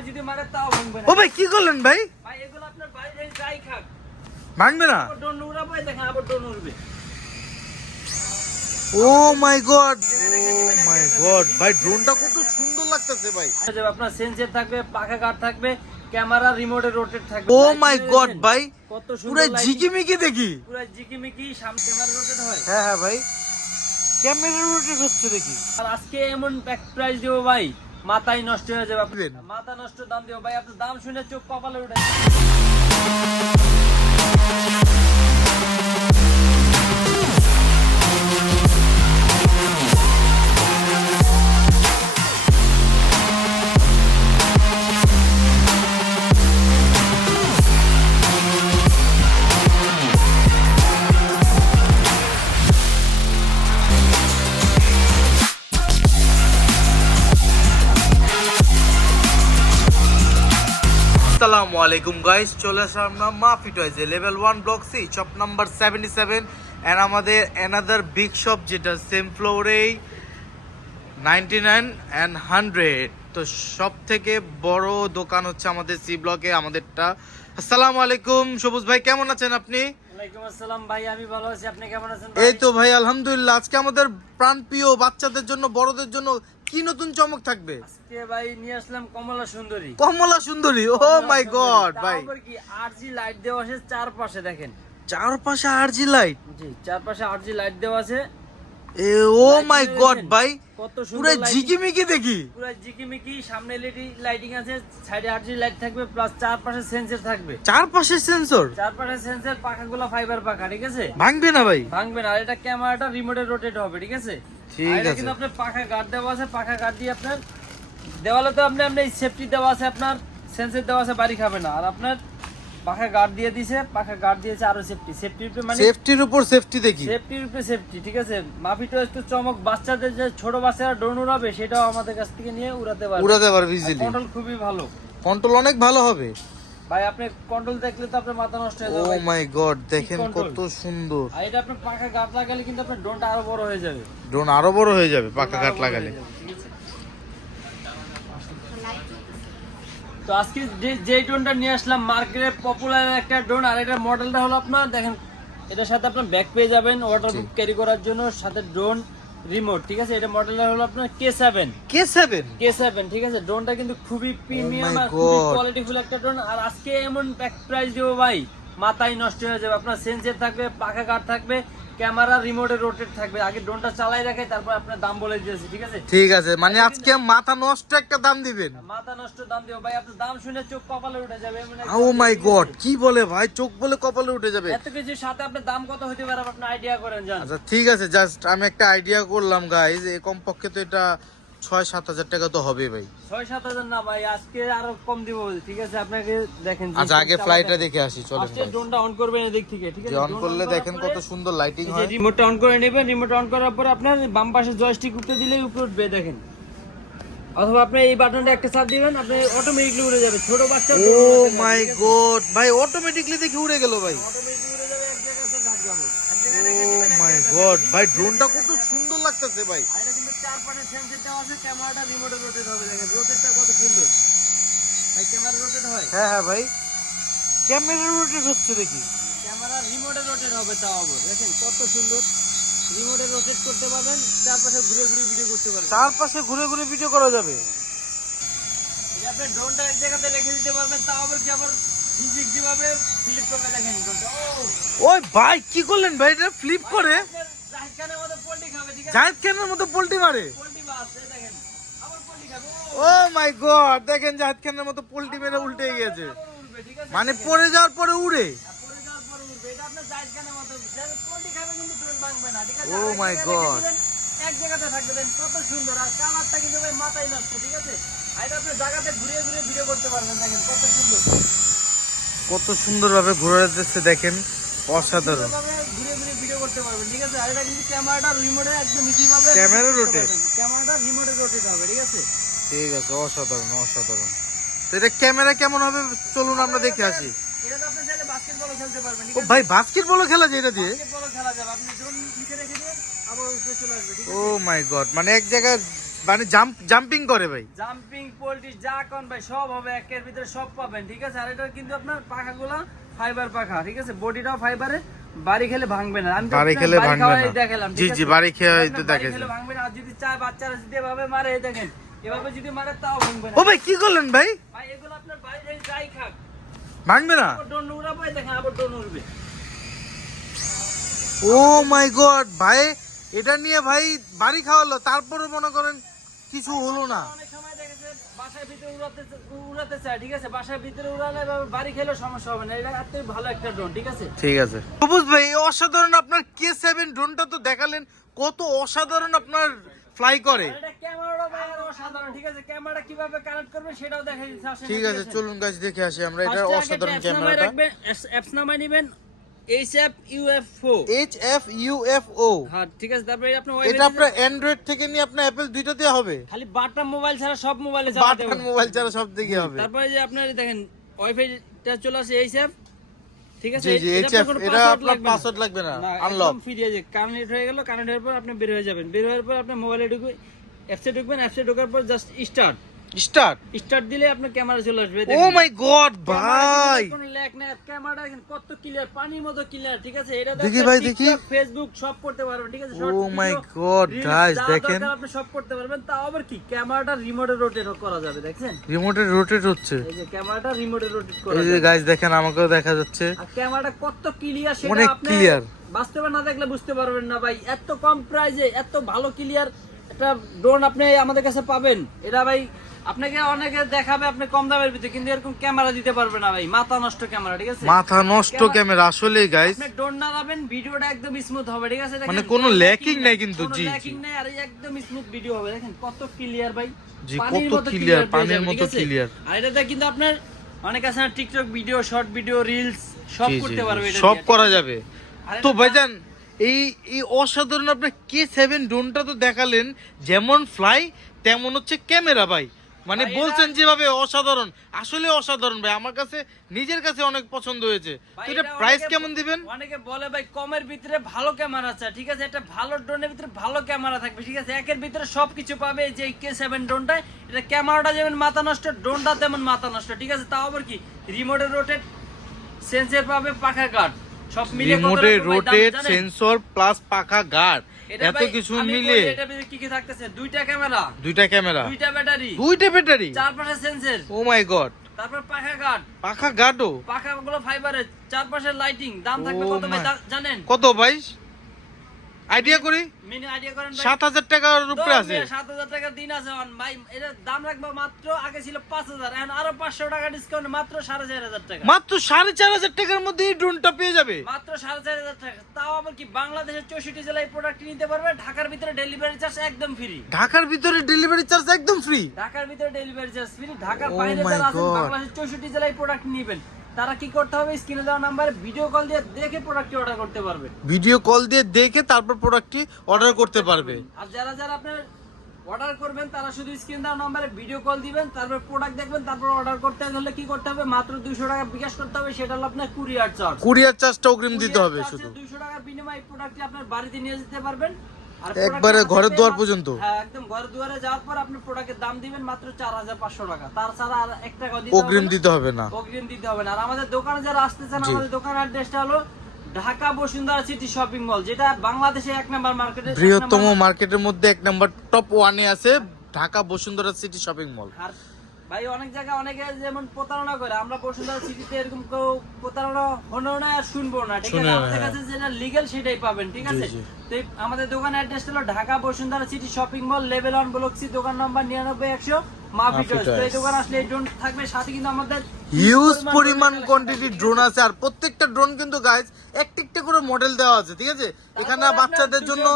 ধাপে যদি মারে তাও ভাঙবে না। ও ভাই কি করলেন ভাই? ভাই এগুলো আপনার বাইরে যাই খাক। ভাঙবে না? ডোন উড়া দেখেন আবার ডোন উড়বে। Oh my god oh my god. ভাই ড্রোনটা কত সুন্দর লাগতেছে ভাই। আপনার সেন্সর থাকবে পাখা কাট থাকবে ক্যামেরা রিমোটে রোটেট থাকবে। ও মাই গড ভাই কত সুন্দর light- ঝিকিমিকি দেখি। পুরো জিকিমিকি সামনে ক্যামেরা রোটেট হয়। হ্যাঁ হ্যাঁ ভাই। ক্যামেরা রোটেট হচ্ছে দেখি। আর আজকে এমন প্যাক প্রাইস দেবো ভাই মাথায় নষ্ট হয়ে যাবে আপনি? মাথা নষ্ট দাম দিও ভাই আপনার দাম শুনে চোখ কপালে উঠে আসসালামু আলাইকুম গাইস চলে আসলাম আমরা Mafi টয়েজে level one block C shop number seventy seven and আমাদের অ্যানাদার বিগ শপ যেটা সেম ফ্লোরেই নাইনটি নাইন অ্যান্ড হান্ড্রেড তো সব থেকে বড় দোকান হচ্ছে আমাদের সি ব্লকে আমাদেরটা। আসসালামু আলাইকুম, সবুজ ভাই, কেমন আছেন আপনি? এই তো ভাই আলহামদুলিল্লাহ। আজকে আমাদের প্রাণপ্রিয় বাচ্চাদের জন্য বড়দের জন্য কি নতুন চমক থাকবে? আজকে ভাই নিয়ে আসলাম কমলা সুন্দরী। কমলা সুন্দরী? ও মাই গড ভাই। কি আরজি লাইট দেওয়া আছে চারপাশে দেখেন। চারপাশে আরজি লাইট? জি চারপাশে আরজি লাইট দেওয়া আছে। এ ও মাই গড ভাই। পুরো। ঝিকিমিকি দেখি। পুরো জিকিমিকি সামনে এলইডি লাইটিং আছে সাইডে আরজি লাইট থাকবে প্লাস চারপাশে সেন্সর থাকবে। চারপাশে সেন্সর চারপাশে সেন্সর পাখাগুলো ফাইবার পাখা ঠিক আছে? ভাঙবে না ভাই। ভাঙবে না আর এটা ক্যামেরাটা রিমোটে রোটেট হবে ঠিক আছে? ঠিক আছে। কিন্তু আপনার পাখা গার্ড দেওয়া আছে পাখা গার্ড দিয়ে আপনার দেওয়ালে তো আপনি আপনি সেফটি দেওয়া আছে আপনার সেন্সর দেওয়া আছে বাড়ি খাবে না। আর আপনার পাখা গার্ড দিয়ে দিছে পাখা গার্ড দিয়েছে আরও সেফটি সেফটি মানে সেফটির উপর সেফটি দেখি। সেফটির উপরে সেফটি ঠিক আছে? মাফিটো একটু চমক বাচ্চাদের যে ছোট বাচ্চারা ড্রোন উড়াবে সেটাও আমাদের কাছ থেকে নিয়ে উড়াতে পারবে। উড়াতে পারবে ইজিলি কন্ট্রোল খুবই ভালো। কন্ট্রোল অনেক ভালো হবে। ভাই আপনি কন্ট্রোল দেখলে তো আপনার মাথা নষ্ট হয়ে যাবে। ভাই। মাই গড দেখেন কত সুন্দর। আর এটা আপনার পাখা গার্ড লাগালে কিন্তু আপনার ড্রোনটা আরও বড় হয়ে যাবে। ড্রোন আরও বড় হয়ে যাবে পাকা আরও লাগালে হয়ে যাবে, ঠিক আছে? তো আজকে যে যে ড্রোনটা নিয়ে আসলাম মার্কেটে পপুলার একটা ড্রোন আর এটার মডেলটা হলো আপনার দেখেন এটার সাথে আপনার ব্যাগ পেয়ে যাবেন ওয়াটার ক্যারি করার জন্য সাথে ড্রোন রিমোট ঠিক আছে? এটা মডেলটা হলো আপনার K seven K seven K seven ঠিক আছে? ড্রোনটা কিন্তু খুবই প্রিমিয়াম আর খুবই. কোয়ালিটিফুল একটা ড্রোন আর আজকে এমন প্রাইস দেবো ভাই মাথায় নষ্ট হয়ে যাবে। আপনার সেন্সর থাকবে পাখা কাট থাকবে ক্যামেরা রিমোটে রোটেট থাকবে। আগে ড্রোনটা চালাই রাখে তারপর আপনার দাম বলে দিয়েছি ঠিক আছে? ঠিক আছে মানে আজকে মাথা নষ্ট একটা দাম দিবেন। মাথা নষ্ট দাম দিব। ভাই আপনার দাম শুনে চোখ কপালে উঠে যাবে মানে ও মাই গড কি বলে ভাই? চোখ বলে কপালে উঠে যাবে। এত কিছু সাথে আপনার দাম কত হতে পারে আপনি আইডিয়া করেন জান। আচ্ছা ঠিক আছে জাস্ট আমি একটা আইডিয়া করলাম গাইজ এ কমপক্ষে তো এটা ছয় সাত হাজার টাকা তো হবে ভাই। ছয় সাত হাজার না ভাই আজকে আরও কম দিব ঠিক আছে আপনাকে দেখেন আচ্ছা আগে ফ্লাইটটা দেখে আসি চলেন ফার্স্টে ড্রোনটা অন করবেন এদিক থেকে ঠিক আছে? অন করলে দেখেন কত সুন্দর লাইটিং হয়। রিমোটটা অন করে নেবেন রিমোট অন করার পর আপনার বাম পাশে জয়স্টিক উপরে দিলে উপরে উঠবে দেখেন। অথবা আপনি এই বাটনটা একটা চাপ দিবেন আপনি অটোমেটিকলি উড়ে যাবে। ছোট বাচ্চা ও মাই গড ভাই অটোমেটিকলি দেখে উড়ে গেল ভাই। অটোমেটিকলি উড়ে যাবে এক জায়গাতে ঝাঁক যাব। এক জায়গায় ও মাই গড ভাই ড্রোনটা কত সুন্দর লাগতেছে ভাই। পাশে সেন্সর দেওয়া আছে ক্যামেরাটা রিমোটে রোটেট হবে দেখেন রোটেটটা কত সুন্দর। ভাই ক্যামেরা রোটেট হয়? হ্যাঁ হ্যাঁ ভাই। ক্যামেরা রোটেট হচ্ছে দেখি। ক্যামেরা রিমোটে রোটেট হবে তাও আবার দেখেন কত সুন্দর। রিমোটে রোটেট করতে পারবেন চারপাশে ঘুরে ঘুরে ভিডিও করতে পারবেন। চারপাশে ঘুরে ঘুরে ভিডিও করা যাবে। আপনি ড্রোনটা এক জায়গাতে রেখে দিতে পারবেন তাও আবার কি আবার ফিজিক যেভাবে ফিলিপ করে দেখেন ড্রোনটা ও! ওই ভাই কি করলেন ভাই? এটা ফ্লিপ করে আপনার জাহিদ খানের মতো পোল্ট্রি জাহিদ খানের মতো পোল্টি মারে? পোল্ট্রি পোল্ট্রি খাবে। ও ও মাই গড দেখেন জাহিদ খানের মতো পোল্টি মেরে উল্টে গিয়েছে। আছে? মানে পড়ে যাওয়ার পরে উড়ে। পোল্ট্রি এক এক জায়গাতে থাকবে দেন কত সুন্দর। আর কালারটা কিন্তু ভাই মাথায় নষ্ট ঠিক আছে? আর আপনি জায়গাতে ঘুরে ঘুরে ভিডিও করতে পারবেন দেখেন কত সুন্দর। কত সুন্দর ভাবে ঘুরে যাচ্ছে দেখেন। অসাধারণ। সুন্দরভাবে ঘুরে ঘুরে ভিডিও করতে পারবেন ঠিক আছে? আর এটা কিন্তু ক্যামেরাটা রিমোটে একদম ইজি rotate? পারবেন। ক্যামেরাটা রিমোটে রোটেট হবে ঠিক আছে? ঠিক আছে অসাধারণ অসাধারণ। তো এটা ক্যামেরা কেমন হবে? চলুন আমরা দেখে আসি। এটা তো আপনি চাইলে বাস্কেটবলও খেলতে পারবেন ও ভাই বাস্কেটবলও খেলা যায় এটা দিয়ে? বাস্কেটবলও খেলা যাবে আপনি ড্রোন নিচে রেখে দিয়ে আবার উপরে চলে আসবে ঠিক ও মাই গড মানে এক জায়গায় মানে জাম্প জাম্পিং করে ভাই। জাম্পিং পোল্ট্রি যা কোন ভাই সব হবে একের ভিতরে সব পাবেন ঠিক আছে? আর এটা কিন্তু আপনার পাখাগুলো ফাইবার পাখা ঠিক আছে? বডিটাও ফাইবারে বাড়ি খেলে ভাঙবে না। আমি বাড়ি খেলে ভাঙবে না। দেখালাম জি, জি, বাড়ি খেয়ে আপনার হয়তো বাড়ি খেলে ভাঙবে না আর যদি বাচ্চারা যদি এভাবে মারে দেখেন এভাবে যদি মারে তাও ভাঙবে না। ও ভাই কি করলেন ভাই? ভাই এগুলো আপনার বাইরে যাই খাক। ভাঙবে না? আবার ডোন উড়াবো দেখেন আবার ডোন উড়বে। ও মাই গড ভাই এটা নিয়ে ভাই বাড়ি খাওয়ালো তারপরে মনে করেন কিছু হলো না। অনেক সময় দেখেছে বাসার ভিতরে উড়াতে উড়াতে চায় ঠিক আছে? বাসার ভিতরে উড়ালে বাড়ি খেলেও সমস্যা হবে না। এটা এত ভালো একটা ড্রোন ঠিক আছে? ঠিক আছে। সবুজ ভাই অসাধারণ আপনার কে সেভেন ড্রোনটা তো দেখালেন কত অসাধারণ আপনার ফ্লাই করে। ঠিক আছে? ক্যামেরা কীভাবে কানেক্ট করবে সেটাও দেখাই ঠিক আছে চলুন গাছ দেখে আসি। আমরা এটা অসাধারণ ক্যামেরাটা অ্যাপস নামায় নেবেন HF UFO H F U F হ্যাঁ ঠিক আছে তারপরে আপনি এটা আপনার অ্যান্ড্রয়েড থেকে নিয়ে আপনার অ্যাপেল হবে। খালি মোবাইল ছাড়া সব মোবাইলে চালাতে বাটন মোবাইল ছাড়া সব দিকে হবে। তারপরে যে আপনার দেখেন ওয়াইফাইটা চলে আসে এইচএফ ঠিক আছে জি জি এইচ এটা আপনার পাসওয়ার্ড লাগবে না। না, আনলক একদম আছে কানেক্ট হয়ে গেল কানেক্ট হওয়ার পর আপনি বের হয়ে যাবেন। বের হওয়ার পর আপনার মোবাইলে ঢুকবে অ্যাপসে ঢুকবেন অ্যাপসে ঢোকার পর জাস্ট স্টার্ট স্টার্ট? স্টার্ট দিলে আপনার ক্যামেরা চলে আসবে ও মাই গড ভাই। কোনো ল্যাগ নাই ক্যামেরাটা দেখেন কত ক্লিয়ার পানির মতো ক্লিয়ার ঠিক আছে? এটা দেখি ভাই, দেখি। ফেসবুক সব করতে পারবেন ঠিক আছে? Oh my God, guys, দেখেন। আপনি সব করতে পারবেন। তাও আবার কি? ক্যামেরাটা রিমোটে রোটেট করা যাবে দেখছেন? রিমোটে রোটেট হচ্ছে। এই যে ক্যামেরাটা রিমোটে রোটেট করা এই যে গাইস দেখেন আমাকেও দেখা যাচ্ছে। আর ক্যামেরাটা কত ক্লিয়ার সেটা আপনি clear। বাস্তবে না দেখলে বুঝতে পারবেন না ভাই। এত কম প্রাইজে এত ভালো ক্লিয়ার একটা ড্রোন আপনি আমাদের কাছে পাবেন। এটা ভাই আপনাকে অনেকে দেখাবে আপনি কম দামের ভিতরে কিন্তু এরকম ক্যামেরা দিতে পারবে না ভাই। মাথা নষ্ট ক্যামেরা ঠিক আছে? মাথা নষ্ট ক্যামেরা আসলে গাইস আপনি ড্রোন না যাবেন ভিডিওটা একদম স্মুথ হবে ঠিক আছে? মানে কোনো lacking নাই কিন্তু, কোনো জি, lacking নাই আর একদম স্মুথ ভিডিও হবে। দেখেন কত ক্লিয়ার ভাই। জি, কত পেয়ে পানির মতো clear। আর এটাতে কিন্তু আপনার অনেক আছে না TikTok video short video reels সব করতে পারবে এটা সব করা যাবে। তো এটা ভাইজান এই এই অসাধারণ আপনার কে সেভেন ড্রোনটা তো দেখালেন যেমন ফ্লাই তেমন হচ্ছে ক্যামেরা ভাই। মানে বলছেন যেভাবে অসাধারণ। আসলে অসাধারণ ভাই আমার কাছে নিজের কাছে অনেক পছন্দ হয়েছে। এটা এটা প্রাইস কেমন দিবেন? অনেকে বলে ভাই কমের ভিতরে ভালো ক্যামেরা আছে। ঠিক আছে একটা ভালো ড্রোনের ভিতরে ভালো ক্যামেরা থাকবে। ঠিক আছে একের ভিতরে সবকিছু পাবে এই যে কে সেভেন ড্রোনটা এটা ক্যামেরাটা যেমন মাথা নষ্ট ড্রোনটা তেমন মাথা নষ্ট। ঠিক আছে তাও আবার কি? রিমোটে রোটেট সেন্সর পাবে পাখা গার্ড সব মিলে রিমোটে রোটেট সেন্সর প্লাস পাখা গার্ড এটা এত কিছু মিলে এটা কি কি থাকতেছে? দুইটা ক্যামেরা। দুইটা ক্যামেরা? দুইটা ব্যাটারি। দুইটা ব্যাটারি? চার পাশে সেন্সর ও মাই গড তারপর পাখা গার্ড পাখা গার্ডও পাখা গুলো ফাইবারের চারপাশে লাইটিং দাম থাকবে Oh কত ভাই? জানেন? কত ভাই আইডিয়া করি? মিনি আইডিয়া করেন ভাই। সাত হাজার টাকার উপরে আছে। সাত হাজার টাকা দিন আছে অন ভাই এটার দাম রাখব মাত্র আগে ছিল পাঁচ হাজার এখন আরও পাঁচশো টাকা ডিসকাউন্ট মাত্র সাড়ে চার হাজার টাকা। মাত্র সাড়ে চার হাজার টাকার মধ্যে এই ড্রোনটা পেয়ে যাবে। মাত্র সাড়ে চার হাজার টাকা। তাও আবার কি বাংলাদেশের চৌষট্টি জেলায় প্রোডাক্ট নিতে পারবে? ঢাকার ভিতরে ডেলিভারি চার্জ একদম ফ্রি ঢাকার ভিতরে ডেলিভারি চার্জ একদম ফ্রি ঢাকার ভিতরে ডেলিভারি চার্জ ফ্রি ঢাকার Oh বাইরে যারা আছেন বাংলাদেশের চৌষট্টি জেলায় প্রোডাক্ট নিবেন। তারা কি করতে হবে? স্ক্রিনে দেওয়া নাম্বারে ভিডিও কল দিয়ে দেখে প্রোডাক্টটি অর্ডার করতে পারবে। ভিডিও কল দিয়ে দেখে তারপর প্রোডাক্টটি অর্ডার করতে পারবে। আর যারা যারা আপনার অর্ডার করবেন তারা শুধু স্ক্রিন দেওয়া নম্বরে ভিডিও কল দিবেন তারপর প্রোডাক্ট দেখবেন তারপর অর্ডার করতে হলে কি করতে হবে? মাত্র দুইশো টাকা বিকাশ করতে হবে সেটা হলো আপনার কুরিয়ার চার্জ কুরিয়ার চার্জটা অগ্রিম দিতে হবে শুধু। দুইশো টাকার বিনিময়ে প্রোডাক্টটি আপনার বাড়িতে নিয়ে যেতে পারবেন। একবারে ঘরের দুয়ার পর্যন্ত? হ্যাঁ একদম ঘরের দুয়ারে যাওয়ার পর আপনি প্রোডাক্টের দাম দিবেন মাত্র চার হাজার পাঁচশো টাকা। তার ছাড়া আর এক টাকা দিতে অগ্রিম দিতে হবে না। অগ্রিম দিতে হবে না। আর আমাদের দোকানে যারা আসতে চান। আমাদের দোকানের অ্যাড্রেসটা হলো Dhaka Bashundhara city shopping mall যেটা বাংলাদেশে এক নাম্বার মার্কেটে বৃহত্তম মার্কেটের মধ্যে এক নাম্বার টপ ওয়ানে আছে Dhaka Bashundhara city shopping mall ভাই অনেক জায়গায় অনেকে যেমন প্রতারণা করে আমরা বসুন্ধরা সিটিতে এরকম কেউ প্রতারণা হলো না আর শুনব না ঠিক আছে? আমাদের হ্যাঁ। কাছে যেটা লিগেল সেটাই পাবেন ঠিক আছে? তো আমাদের দোকান অ্যাড্রেস হলো Dhaka Bashundhara city shopping mall level one block C দোকান নাম্বার নিরানব্বই একশো মাফি তো এই। দোকান আসলে এই ড্রোন থাকবে সাথে কিন্তু আমাদের হিউজ পরিমাণ কোয়ান্টিটি ড্রোন আছে। আর প্রত্যেকটা ড্রোন কিন্তু গাইজ একটা একটা করে মডেল দেওয়া আছে ঠিক আছে? এখানে বাচ্চাদের জন্য।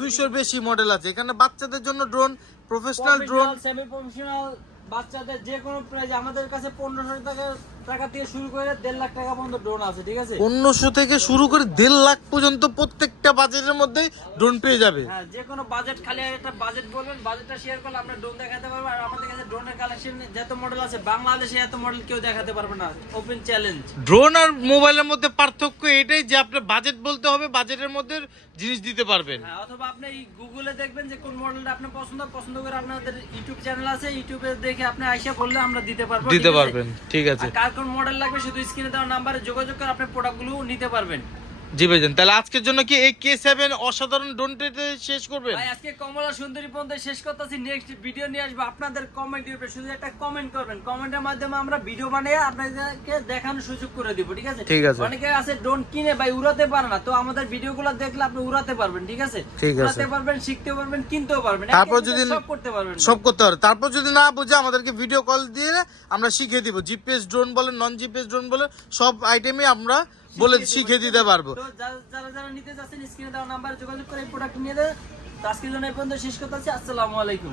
দুইশোর বেশি মডেল আছে। এখানে বাচ্চাদের জন্য drone professional drone semi professional বাচ্চাদের যে কোনো প্রাইজ আমাদের কাছে পনেরোশো টাকা টাকা থেকে শুরু করে দেড় লাখ টাকা পর্যন্ত ড্রোন আছে ঠিক আছে? পনেরোশো থেকে শুরু করে দেড় লাখ পর্যন্ত প্রত্যেকটা বাজেটের মধ্যেই ড্রোন পেয়ে যাবে। হ্যাঁ যে কোনো বাজেট খালি একটা বাজেট বলবেন বাজেটটা শেয়ার করলে আমরা ড্রোন দেখাতে পারব আর আমাদের কাছে ড্রোনের কালেকশন যত মডেল আছে বাংলাদেশে এত মডেল কেউ দেখাতে পারবে না ওপেন চ্যালেঞ্জ ড্রোন আর মোবাইলের মধ্যে পার্থক্য এটাই যে আপনার বাজেট বলতে হবে বাজেটের মধ্যে জিনিস দিতে পারবেন। হ্যাঁ অথবা আপনি এই গুগলে দেখবেন যে কোন মডেলটা আপনার পছন্দ পছন্দ করে আপনাদের ইউটিউব চ্যানেল আছে ইউটিউবে দেখে আপনি আইসা বললে আমরা দিতে পারব দিতে পারবেন ঠিক আছে। আর কোন মডেল লাগবে শুধু স্ক্রিনে দেওয়া নাম্বারে যোগাযোগ করে আপনি প্রোডাক্টগুলো নিতে পারবেন। জি ভাইজান তাহলে আজকের জন্য কি এই কে সেভেন অসাধারণ ড্রোনটিতে শেষ করবেন? ভাই আজকে কমলা সুন্দরী পর্যন্ত শেষ করতেছি। নেক্সট ভিডিও নিয়ে আসব আপনাদের কমেন্টের উপরে। শুধু একটা কমেন্ট করবেন। কমেন্টের মাধ্যমে আমরা ভিডিও বানিয়ে আপনাদেরকে দেখানোর সুযোগ করে দিব ঠিক আছে? ঠিক আছে। অনেকে আছে ড্রোন কিনে ভাই উড়াতে পারে না। তো আমাদের ভিডিওগুলো দেখলে আপনি উড়াতে পারবেন ঠিক আছে? ঠিক আছে। উড়াতে পারবেন শিখতে পারবেন কিনতেও পারবেন। তারপর যদি- সব করতে পারবেন সব করতে পারে তারপর যদি না বুঝে আমাদেরকে ভিডিও কল দিয়ে আমরা শিখিয়ে দিব। জিপিএস ড্রোন বলে নন জিপিএস ড্রোন বলে সব আইটেমই আমরা বলে শিখিয়ে দিতে পারব। যারা যারা নিতে যাচ্ছেন স্ক্রিনে দেওয়া নাম্বারে যোগাযোগ করে প্রোডাক্ট নিয়ে তো আজকের জন্য এই পর্যন্ত শেষ করতে আসসালামু আলাইকুম।